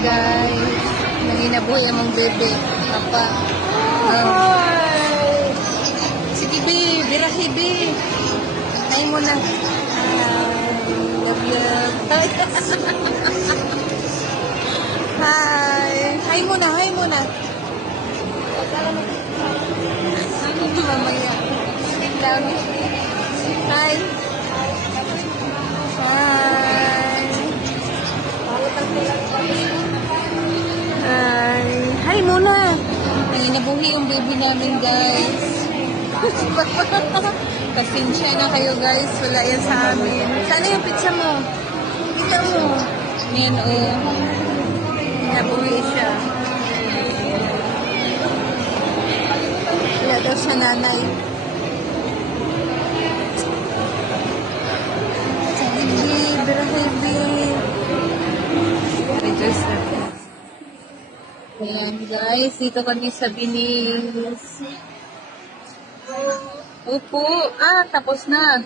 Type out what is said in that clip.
guys. Nanginabuhi among bebe. Apa. Sige, be. Birahi, be. Hi mo na. Love, love. Hi. Hi mo na, hi mo na. Mamaya. Love. Hi. Hi. Hi. Hi muna. Nanginabuhi yung baby namin, guys. Pasensya na kayo, guys. Wala yan sa amin. Sana yung pizza mo. Kita mo. Yan, oh. Nanginabuhi siya. Wala daw siya nanay. Sige, birahibi. Adjust natin. Ayan, guys. Dito kami sa Binis. Opo. Tapos na.